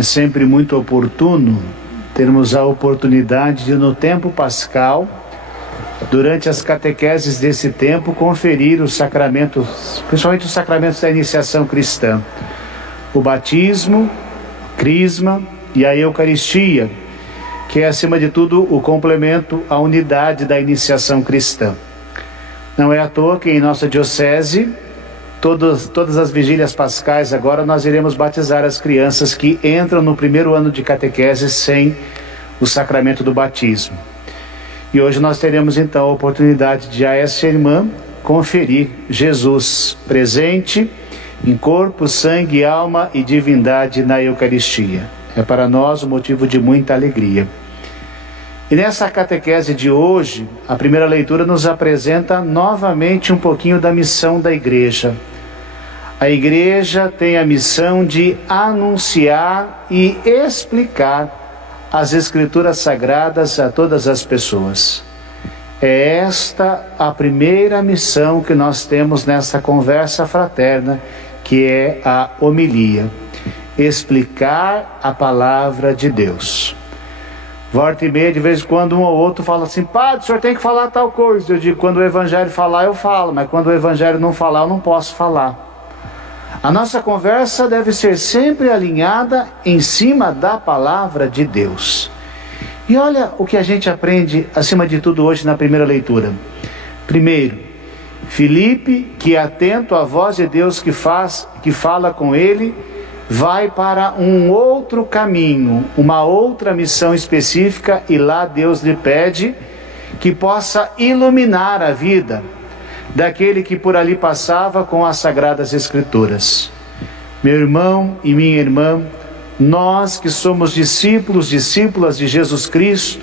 É sempre muito oportuno termos a oportunidade de, no tempo pascal, durante as catequeses desse tempo, conferir os sacramentos, principalmente os sacramentos da iniciação cristã. O batismo, crisma e a Eucaristia, que é, acima de tudo, o complemento à unidade da iniciação cristã. Não é à toa que em nossa diocese, todas as vigílias pascais agora nós iremos batizar as crianças que entram no primeiro ano de catequese sem o sacramento do batismo. E hoje nós teremos então a oportunidade de a essa irmã conferir Jesus presente em corpo, sangue, alma e divindade na Eucaristia. É para nós um motivo de muita alegria. E nessa catequese de hoje, a primeira leitura nos apresenta novamente um pouquinho da missão da Igreja. A Igreja tem a missão de anunciar e explicar as Escrituras Sagradas a todas as pessoas. É esta a primeira missão que nós temos nessa conversa fraterna, que é a homilia. Explicar a palavra de Deus. Volta e meia, de vez em quando, um ou outro fala assim: padre, o senhor tem que falar tal coisa. Eu digo: quando o Evangelho falar, eu falo, mas quando o Evangelho não falar, eu não posso falar. A nossa conversa deve ser sempre alinhada em cima da palavra de Deus. E olha o que a gente aprende, acima de tudo, hoje na primeira leitura. Primeiro, Filipe, que atento à voz de Deus que fala com ele, vai para um outro caminho, uma outra missão específica, e lá Deus lhe pede que possa iluminar a vida daquele que por ali passava com as Sagradas Escrituras. Meu irmão e minha irmã, nós que somos discípulas de Jesus Cristo,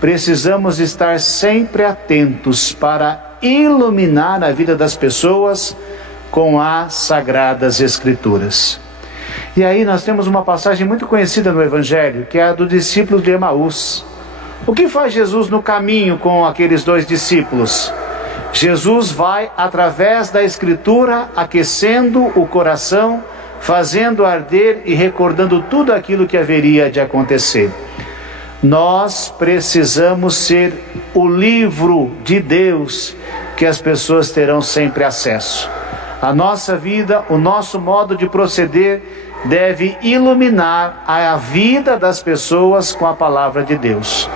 precisamos estar sempre atentos para iluminar a vida das pessoas com as Sagradas Escrituras. E aí nós temos uma passagem muito conhecida no Evangelho, que é a do discípulo de Emaús. O que faz Jesus no caminho com aqueles dois discípulos? Jesus vai, através da Escritura, aquecendo o coração, fazendo arder e recordando tudo aquilo que haveria de acontecer. Nós precisamos ser o livro de Deus que as pessoas terão sempre acesso. A nossa vida, o nosso modo de proceder deve iluminar a vida das pessoas com a palavra de Deus.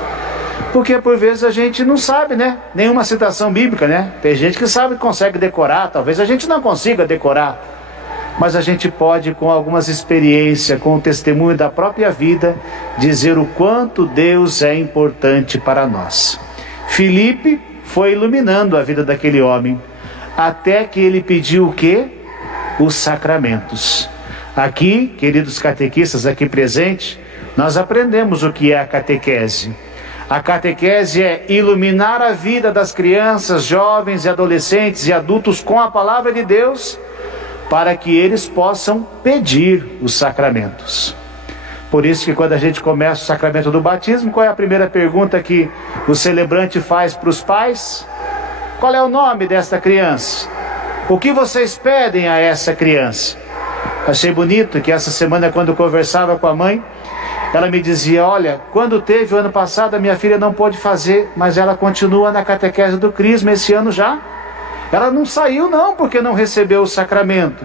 Porque por vezes a gente não sabe, nenhuma citação bíblica, Tem gente que sabe, consegue decorar, talvez a gente não consiga decorar, mas a gente pode, com algumas experiências, com o testemunho da própria vida, dizer o quanto Deus é importante para nós. Filipe foi iluminando a vida daquele homem, até que ele pediu o quê? Os sacramentos. Aqui, queridos catequistas aqui presentes, nós aprendemos o que é a catequese. A catequese é iluminar a vida das crianças, jovens e adolescentes e adultos com a palavra de Deus, para que eles possam pedir os sacramentos. Por isso que quando a gente começa o sacramento do batismo, qual é a primeira pergunta que o celebrante faz para os pais? Qual é o nome desta criança? O que vocês pedem a essa criança? Achei bonito que essa semana, quando eu conversava com a mãe, ela me dizia: olha, quando teve o ano passado, a minha filha não pôde fazer, mas ela continua na catequese do Crisma esse ano já. Ela não saiu não, porque não recebeu o sacramento.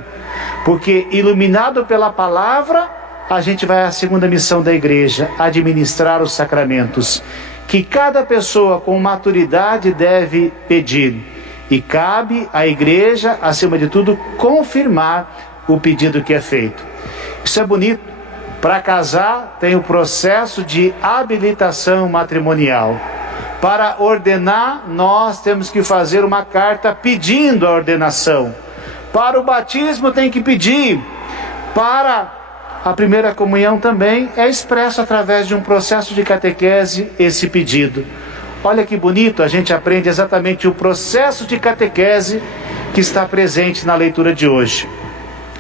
Porque iluminado pela palavra, a gente vai à segunda missão da Igreja, administrar os sacramentos, que cada pessoa com maturidade deve pedir. E cabe à Igreja, acima de tudo, confirmar o pedido que é feito. Isso é bonito. Para casar, tem o processo de habilitação matrimonial. Para ordenar, nós temos que fazer uma carta pedindo a ordenação. Para o batismo, tem que pedir. Para a primeira comunhão também é expresso através de um processo de catequese esse pedido. Olha que bonito, a gente aprende exatamente o processo de catequese que está presente na leitura de hoje.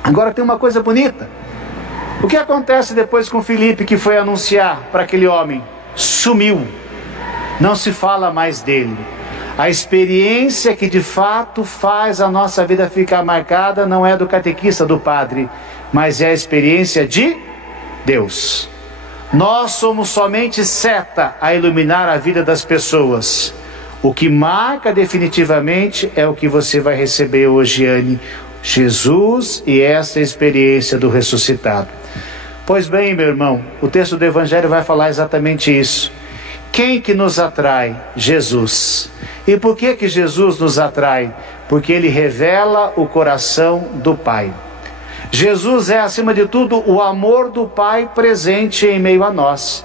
Agora tem uma coisa bonita. O que acontece depois com Filipe, que foi anunciar para aquele homem? Sumiu. Não se fala mais dele. A experiência que de fato faz a nossa vida ficar marcada não é do catequista, do padre, mas é a experiência de Deus. Nós somos somente seta a iluminar a vida das pessoas. O que marca definitivamente é o que você vai receber hoje, Anne: Jesus e esta experiência do ressuscitado. Pois bem, meu irmão, o texto do Evangelho vai falar exatamente isso. Quem que nos atrai? Jesus. E por que Jesus nos atrai? Porque Ele revela o coração do Pai. Jesus é, acima de tudo, o amor do Pai presente em meio a nós.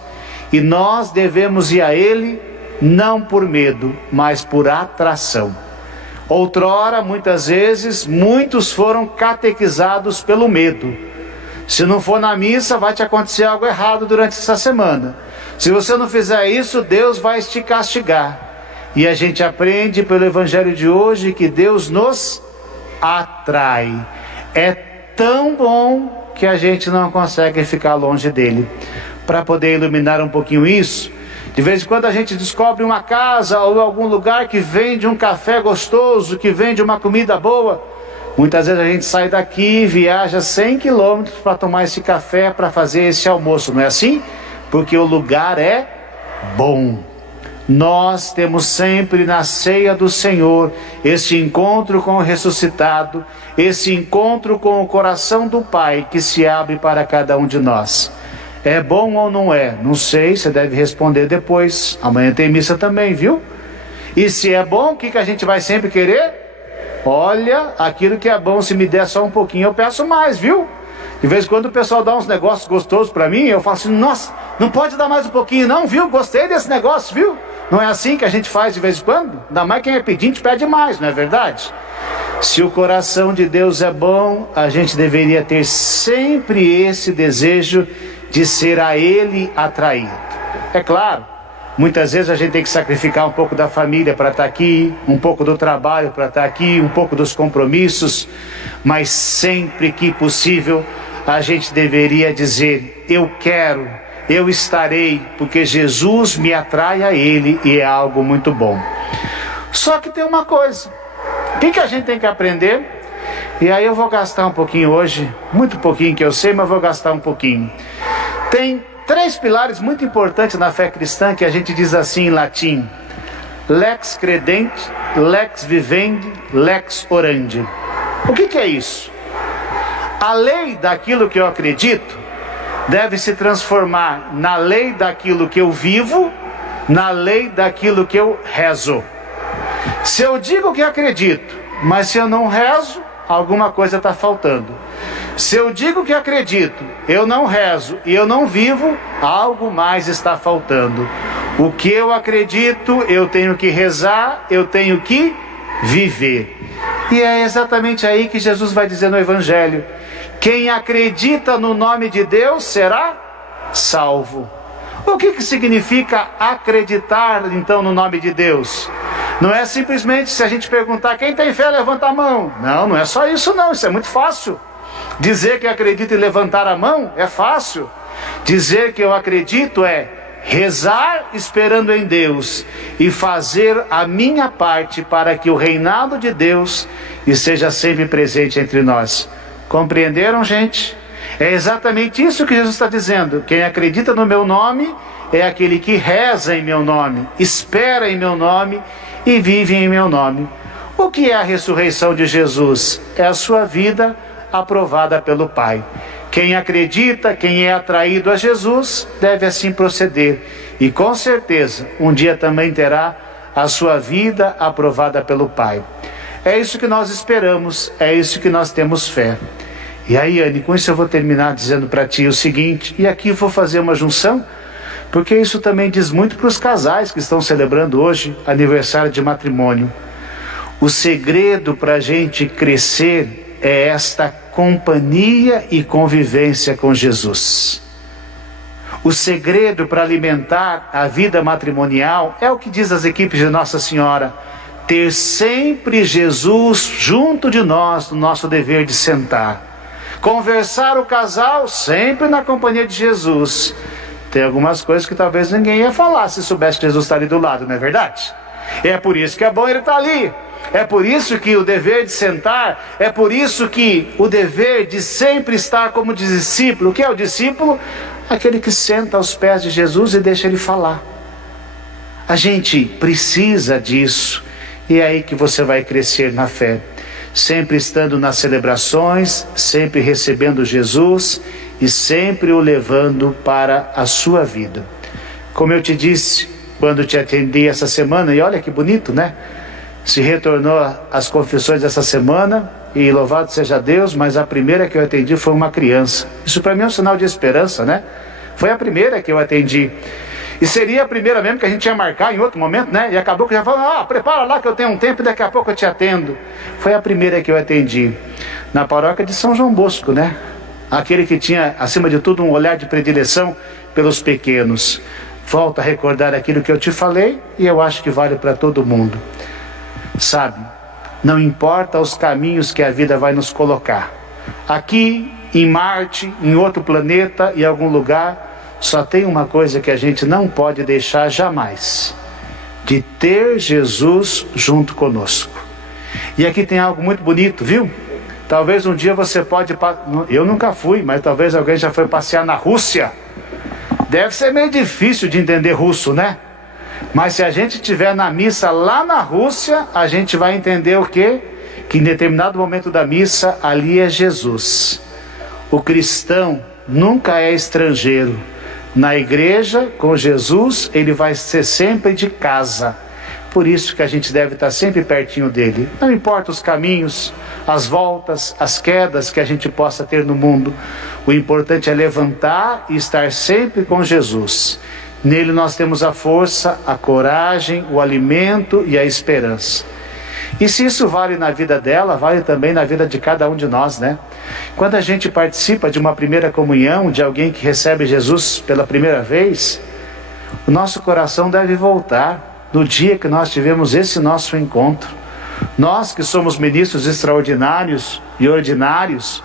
E nós devemos ir a Ele não por medo, mas por atração. Outrora, muitas vezes, muitos foram catequizados pelo medo. Se não for na missa, vai te acontecer algo errado durante essa semana. Se você não fizer isso, Deus vai te castigar. E a gente aprende pelo Evangelho de hoje que Deus nos atrai. É tão bom que a gente não consegue ficar longe dele. Para poder iluminar um pouquinho isso, de vez em quando a gente descobre uma casa ou algum lugar que vende um café gostoso, que vende uma comida boa. Muitas vezes a gente sai daqui e viaja 100 quilômetros para tomar esse café, para fazer esse almoço, não é assim? Porque o lugar é bom. Nós temos sempre na ceia do Senhor esse encontro com o ressuscitado, esse encontro com o coração do Pai que se abre para cada um de nós. É bom ou não é? Não sei, você deve responder depois. Amanhã tem missa também, viu? E se é bom, o que a gente vai sempre querer? Olha, aquilo que é bom, se me der só um pouquinho, eu peço mais, viu? De vez em quando o pessoal dá uns negócios gostosos para mim, eu falo assim: nossa, não pode dar mais um pouquinho não, viu? Gostei desse negócio, viu? Não é assim que a gente faz de vez em quando? Ainda mais quem é pedinte pede mais, não é verdade? Se o coração de Deus é bom, a gente deveria ter sempre esse desejo de ser a Ele atraído. É claro, muitas vezes a gente tem que sacrificar um pouco da família para estar aqui, um pouco do trabalho para estar aqui, um pouco dos compromissos, mas sempre que possível a gente deveria dizer: eu quero, eu estarei, porque Jesus me atrai a Ele e é algo muito bom. Só que tem uma coisa, o que a gente tem que aprender? E aí eu vou gastar um pouquinho hoje, muito pouquinho que eu sei, mas vou gastar um pouquinho. Tem 3 pilares muito importantes na fé cristã que a gente diz assim em latim: lex credente, lex vivendi, lex orandi. O que é isso? A lei daquilo que eu acredito deve se transformar na lei daquilo que eu vivo, na lei daquilo que eu rezo. Se eu digo que acredito, mas se eu não rezo, alguma coisa está faltando. Se eu digo que acredito, eu não rezo e eu não vivo, algo mais está faltando. O que eu acredito, eu tenho que rezar, eu tenho que viver. E é exatamente aí que Jesus vai dizer no Evangelho: quem acredita no nome de Deus será salvo. O que significa acreditar então no nome de Deus? Não é simplesmente, se a gente perguntar quem tem fé, levanta a mão. Não, não é só isso não, isso é muito fácil. Dizer que acredita e levantar a mão é fácil. Dizer que eu acredito é rezar esperando em Deus e fazer a minha parte para que o reinado de Deus esteja sempre presente entre nós. Compreenderam, gente? É exatamente isso que Jesus está dizendo. Quem acredita no meu nome é aquele que reza em meu nome, espera em meu nome e vive em meu nome. O que é a ressurreição de Jesus? É a sua vida aprovada pelo Pai. Quem acredita, quem é atraído a Jesus, deve assim proceder. E com certeza, um dia também terá a sua vida aprovada pelo Pai. É isso que nós esperamos, é isso que nós temos fé. E aí, Anne, com isso eu vou terminar dizendo para ti o seguinte, e aqui eu vou fazer uma junção, porque isso também diz muito para os casais que estão celebrando hoje aniversário de matrimônio. O segredo para a gente crescer é esta companhia e convivência com Jesus. O segredo para alimentar a vida matrimonial é o que diz as equipes de Nossa Senhora: ter sempre Jesus junto de nós, no nosso dever de sentar. Conversar o casal sempre na companhia de Jesus. Tem algumas coisas que talvez ninguém ia falar se soubesse que Jesus está ali do lado, não é verdade? É por isso que é bom ele estar ali. É por isso que o dever de sentar, é por isso que o dever de sempre estar como discípulo. O que é o discípulo? Aquele que senta aos pés de Jesus e deixa ele falar. A gente precisa disso, e é aí que você vai crescer na fé. Sempre estando nas celebrações, sempre recebendo Jesus e sempre o levando para a sua vida. Como eu te disse, quando te atendi essa semana, e olha que bonito, né? Se retornou às confissões dessa semana, e louvado seja Deus, mas a primeira que eu atendi foi uma criança. Isso para mim é um sinal de esperança, né? Foi a primeira que eu atendi. E seria a primeira mesmo que a gente ia marcar em outro momento, né? E acabou que já falou, prepara lá que eu tenho um tempo e daqui a pouco eu te atendo. Foi a primeira que eu atendi. Na paróquia de São João Bosco, né? Aquele que tinha, acima de tudo, um olhar de predileção pelos pequenos. Volto a recordar aquilo que eu te falei e eu acho que vale para todo mundo. Sabe, não importa os caminhos que a vida vai nos colocar. Aqui, em Marte, em outro planeta, em algum lugar, só tem uma coisa que a gente não pode deixar jamais: de ter Jesus junto conosco. E aqui tem algo muito bonito, viu? Talvez um dia você pode... Eu nunca fui, mas talvez alguém já foi passear na Rússia. Deve ser meio difícil de entender russo, né? Mas se a gente estiver na missa lá na Rússia, a gente vai entender o quê? Que em determinado momento da missa, ali é Jesus. O cristão nunca é estrangeiro. Na igreja, com Jesus, ele vai ser sempre de casa. Por isso que a gente deve estar sempre pertinho dele. Não importa os caminhos, as voltas, as quedas que a gente possa ter no mundo. O importante é levantar e estar sempre com Jesus. Nele nós temos a força, a coragem, o alimento e a esperança. E se isso vale na vida dela, vale também na vida de cada um de nós, né? Quando a gente participa de uma primeira comunhão, de alguém que recebe Jesus pela primeira vez, o nosso coração deve voltar no dia que nós tivemos esse nosso encontro. Nós que somos ministros extraordinários e ordinários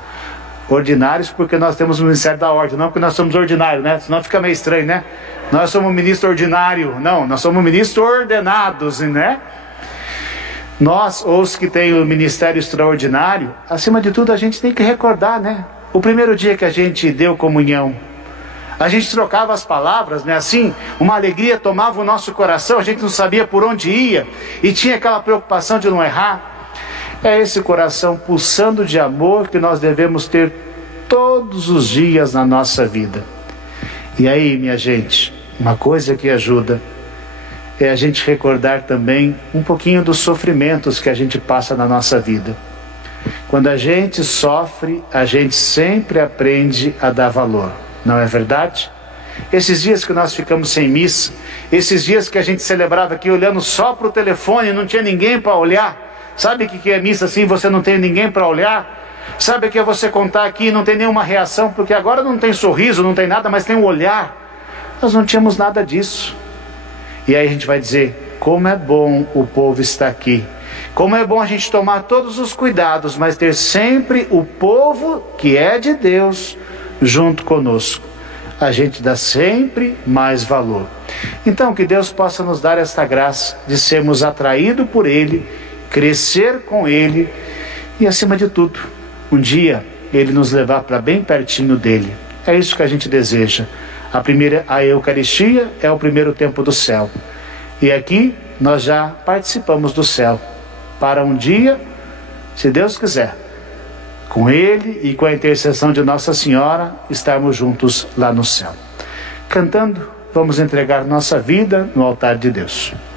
porque nós temos o ministério da ordem, não porque nós somos ordinários, né? Senão fica meio estranho, né? Nós somos ministro ordinário, não, nós somos ministros ordenados, né? Nós, os que têm o ministério extraordinário, acima de tudo a gente tem que recordar, né? O primeiro dia que a gente deu comunhão, a gente trocava as palavras, né? Assim, uma alegria tomava o nosso coração, a gente não sabia por onde ia e tinha aquela preocupação de não errar. É esse coração pulsando de amor que nós devemos ter todos os dias na nossa vida. E aí, minha gente, uma coisa que ajuda é a gente recordar também um pouquinho dos sofrimentos que a gente passa na nossa vida. Quando a gente sofre, a gente sempre aprende a dar valor, não é verdade? Esses dias que nós ficamos sem missa, esses dias que a gente celebrava aqui olhando só para o telefone, não tinha ninguém para olhar. Sabe o que é missa assim? Você não tem ninguém para olhar. Sabe o que é você contar aqui e não tem nenhuma reação? Porque agora não tem sorriso, não tem nada, mas tem um olhar. Nós não tínhamos nada disso. E aí a gente vai dizer, como é bom o povo estar aqui. Como é bom a gente tomar todos os cuidados, mas ter sempre o povo que é de Deus junto conosco. A gente dá sempre mais valor. Então que Deus possa nos dar esta graça de sermos atraídos por Ele, crescer com Ele e, acima de tudo, um dia Ele nos levar para bem pertinho dEle. É isso que a gente deseja. A Eucaristia é o primeiro tempo do céu. E aqui nós já participamos do céu. Para um dia, se Deus quiser, com Ele e com a intercessão de Nossa Senhora, estarmos juntos lá no céu. Cantando, vamos entregar nossa vida no altar de Deus.